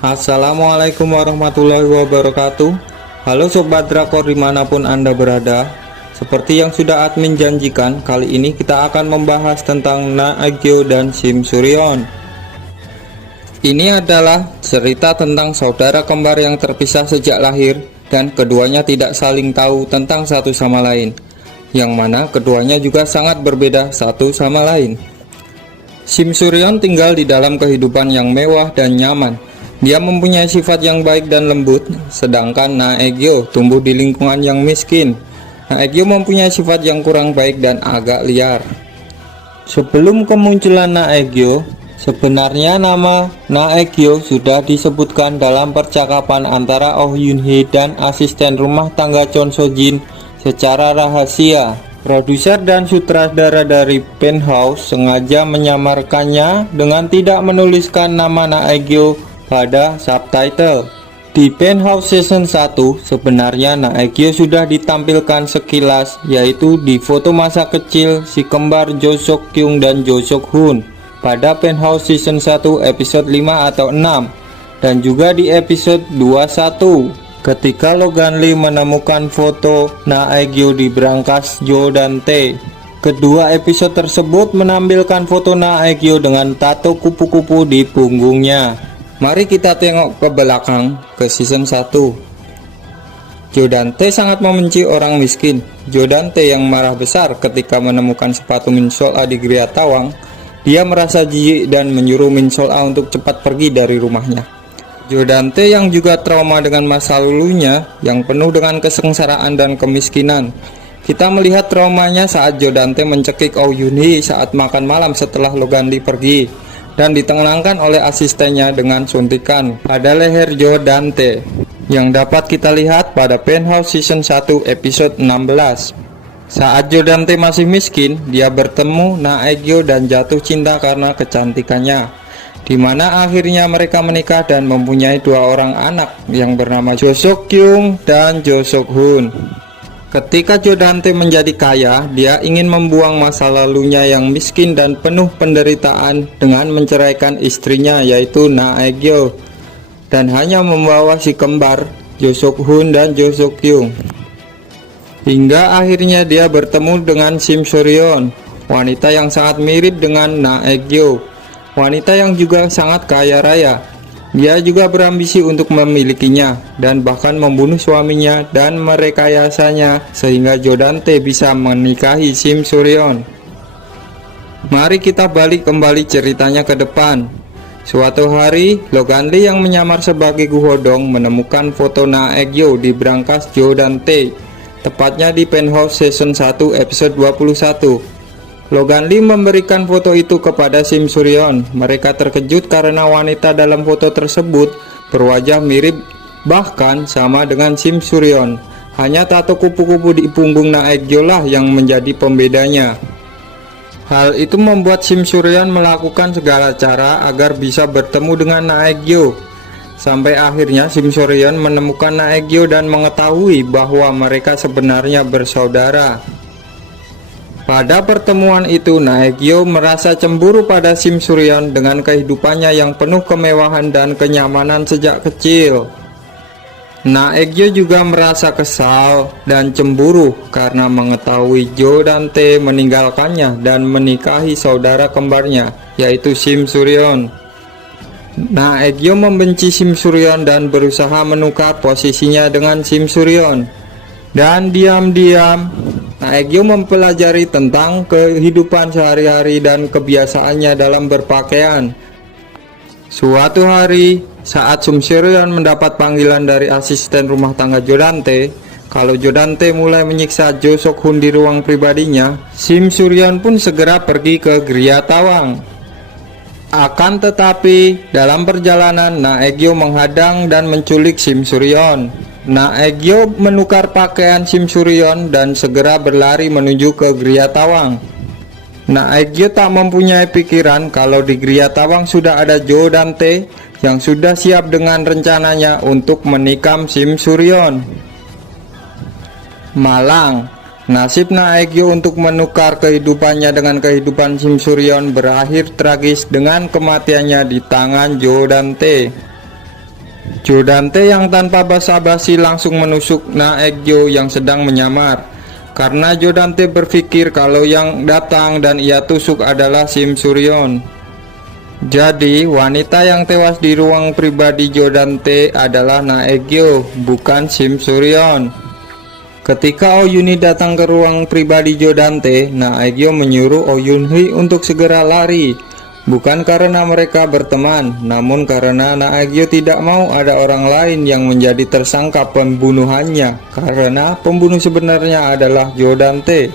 Assalamualaikum warahmatullahi wabarakatuh. Halo Sobat Drakor dimanapun Anda berada. Seperti yang sudah admin janjikan, kali ini kita akan membahas tentang Naegyo dan Shim Suryeon. Ini adalah cerita tentang saudara kembar yang terpisah sejak lahir dan keduanya tidak saling tahu tentang satu sama lain, yang mana keduanya juga sangat berbeda satu sama lain. Shim Suryeon tinggal di dalam kehidupan yang mewah dan nyaman. Dia mempunyai sifat yang baik dan lembut, sedangkan Naegyo tumbuh di lingkungan yang miskin. Naegyo mempunyai sifat yang kurang baik dan agak liar. Sebelum kemunculan Naegyo, sebenarnya nama Naegyo sudah disebutkan dalam percakapan antara Oh Yoon Hee dan asisten rumah tangga Chon So Jin secara rahasia. Produser dan sutradara dari Penthouse sengaja menyamarkannya dengan tidak menuliskan nama Naegyo pada subtitle. Di Penthouse Season 1, sebenarnya Naegyo sudah ditampilkan sekilas, yaitu di foto masa kecil si kembar Jo Seok Kyung dan Jo Seok Hoon pada Penthouse Season 1 episode 5 atau 6, dan juga di episode 21 ketika Logan Lee menemukan foto Naegyo di brankas Jo dan Tae. Kedua episode tersebut menampilkan foto Naegyo dengan tato kupu-kupu di punggungnya. Mari kita tengok ke belakang ke season 1. Jo dan Tae sangat membenci orang miskin. Jo dan Tae yang marah besar ketika menemukan sepatu Min Sol A di Gria Tawang. Dia merasa jijik dan menyuruh Min Sol A untuk cepat pergi dari rumahnya. Jo dan Tae yang juga trauma dengan masa lalunya yang penuh dengan kesengsaraan dan kemiskinan. Kita melihat traumanya saat Jo dan Tae mencekik Oh Yoon Hee saat makan malam setelah Logan Lee pergi, dan ditenangkan oleh asistennya dengan suntikan pada leher Jo dan Tae, yang dapat kita lihat pada Penthouse Season 1 episode 16. Saat Jo dan Tae masih miskin, dia bertemu Naegyo dan jatuh cinta karena kecantikannya, di mana akhirnya mereka menikah dan mempunyai dua orang anak yang bernama Jo Seok Kyung dan Jo Seok Hoon. Ketika Jo dan Tae menjadi kaya, dia ingin membuang masa lalunya yang miskin dan penuh penderitaan dengan menceraikan istrinya yaitu Naegyo, dan hanya membawa si kembar Jo Seok Hoon dan Jo Seok Kyung. Hingga akhirnya dia bertemu dengan Shim Suryeon, wanita yang sangat mirip dengan Naegyo, wanita yang juga sangat kaya raya. Dia juga berambisi untuk memilikinya dan bahkan membunuh suaminya dan merekayasanya sehingga Jo dan Tae bisa menikahi Shim Suryeon. Mari kita balik kembali ceritanya ke depan. Suatu hari, Logan Lee yang menyamar sebagai Gu Hodong menemukan foto Naegyo di brankas Jo dan Tae, tepatnya di Penthouse Season 1 episode 21. Logan Lee memberikan foto itu kepada Shim Suryeon. Mereka terkejut karena wanita dalam foto tersebut berwajah mirip, bahkan sama dengan Shim Suryeon. Hanya tato kupu-kupu di punggung Naegyo lah yang menjadi pembedanya. Hal itu membuat Shim Suryeon melakukan segala cara agar bisa bertemu dengan Naegyo. Sampai akhirnya Shim Suryeon menemukan Naegyo dan mengetahui bahwa mereka sebenarnya bersaudara. Pada pertemuan itu, Naegyo merasa cemburu pada Shim Suryeon dengan kehidupannya yang penuh kemewahan dan kenyamanan sejak kecil. Naegyo juga merasa kesal dan cemburu karena mengetahui Jo dan Tae meninggalkannya dan menikahi saudara kembarnya, yaitu Shim Suryeon. Naegyo membenci Shim Suryeon dan berusaha menukar posisinya dengan Shim Suryeon. Dan diam-diam Naegyo mempelajari tentang kehidupan sehari-hari dan kebiasaannya dalam berpakaian. Suatu hari, saat Shim Suryeon mendapat panggilan dari asisten rumah tangga Jo dan Tae, kalau Jo dan Tae mulai menyiksa Jo Seok Hoon di ruang pribadinya, Shim Suryeon pun segera pergi ke Gria Tawang. Akan tetapi, dalam perjalanan Naegyo menghadang dan menculik Shim Suryeon. Naegyo menukar pakaian Shim Suryeon dan segera berlari menuju ke Gria Tawang. Naegyo tak mempunyai pikiran kalau di Gria Tawang sudah ada Jo dan Tae yang sudah siap dengan rencananya untuk menikam Shim Suryeon. Malang, nasib Naegyo untuk menukar kehidupannya dengan kehidupan Shim Suryeon berakhir tragis dengan kematiannya di tangan Jo dan Tae. Jodante yang tanpa basa-basi langsung menusuk Naegyo yang sedang menyamar. Karena Jodante berpikir kalau yang datang dan ia tusuk adalah Shim Suryon. Jadi wanita yang tewas di ruang pribadi Jodante adalah Naegyo, bukan Shim Suryon. Ketika Oh Yun-hee datang ke ruang pribadi Jodante, Naegyo menyuruh Oh Yun-hee untuk segera lari. Bukan karena mereka berteman, namun karena Naegyo tidak mau ada orang lain yang menjadi tersangka pembunuhannya, karena pembunuh sebenarnya adalah Jodante.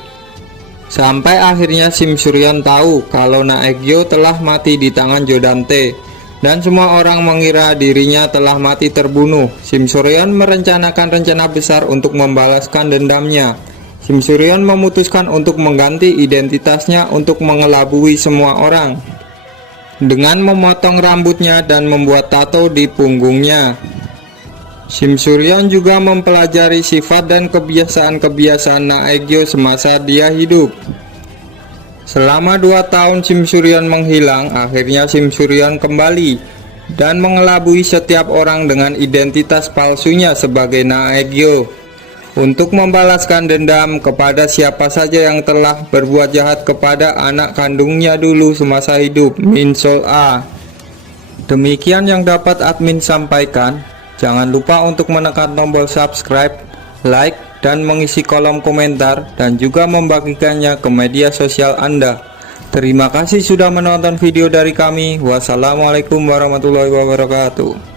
Sampai akhirnya Shim Suryon tahu kalau Naegyo telah mati di tangan Jodante, dan semua orang mengira dirinya telah mati terbunuh. Shim Suryon merencanakan rencana besar untuk membalaskan dendamnya. Shim Suryon memutuskan untuk mengganti identitasnya untuk mengelabui semua orang dengan memotong rambutnya dan membuat tato di punggungnya. Shim Suryon juga mempelajari sifat dan kebiasaan-kebiasaan Naegyo semasa dia hidup. Selama 2 tahun Shim Suryon menghilang, akhirnya Shim Suryon kembali dan mengelabui setiap orang dengan identitas palsunya sebagai Naegyo untuk membalaskan dendam kepada siapa saja yang telah berbuat jahat kepada anak kandungnya dulu semasa hidup, Min Sol-a. Demikian yang dapat admin sampaikan. Jangan lupa untuk menekan tombol subscribe, like, dan mengisi kolom komentar, dan juga membagikannya ke media sosial Anda. Terima kasih sudah menonton video dari kami. Wassalamualaikum warahmatullahi wabarakatuh.